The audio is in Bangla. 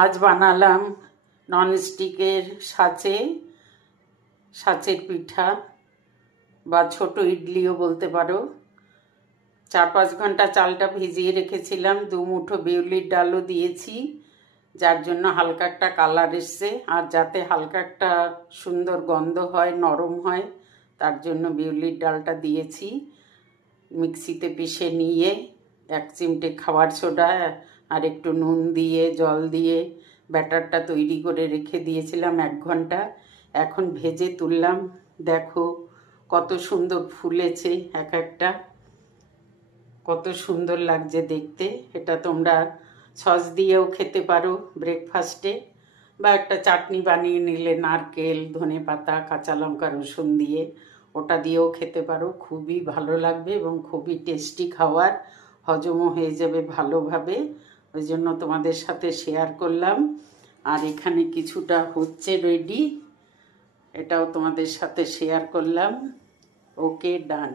আজ বানালাম ননস্টিকের সাঁচের পিঠা বা ছোট ইডলিও বলতে পারো। 4-5 ঘন্টা চালটা ভিজিয়ে রেখেছিলাম। 2 মুঠো বিউলির ডালও দিয়েছি, যার জন্য হালকা একটা কালার এসছে, আর যাতে হালকা একটা সুন্দর গন্ধ হয়, নরম হয়, তার জন্য বিউলির ডালটা দিয়েছি। মিক্সিতে পিষে নিয়ে 1 চিমটে খাবার সোডা আর একটু নুন দিয়ে জল দিয়ে ব্যাটারটা তৈরি করে রেখে দিয়েছিলাম 1 ঘন্টা। এখন ভেজে তুললাম, দেখো কত সুন্দর ফুলেছে, এক একটা কত সুন্দর লাগছে দেখতে। এটা তোমরা সস দিয়েও খেতে পারো ব্রেকফাস্টে, বা একটা চাটনি বানিয়ে নিলে নারকেল, ধনেপাতা, কাঁচা লঙ্কা, রসুন দিয়ে ওটা দিয়েও খেতে পারো। খুবই ভালো লাগবে এবং খুবই টেস্টি খাবার, হজমও হয়ে যাবে ভালোভাবে। ওই জন্য তোমাদের সাথে শেয়ার করলাম। আর এখানে কিছুটা হচ্ছে রেডি, এটাও তোমাদের সাথে শেয়ার করলাম। ওকে, ডান।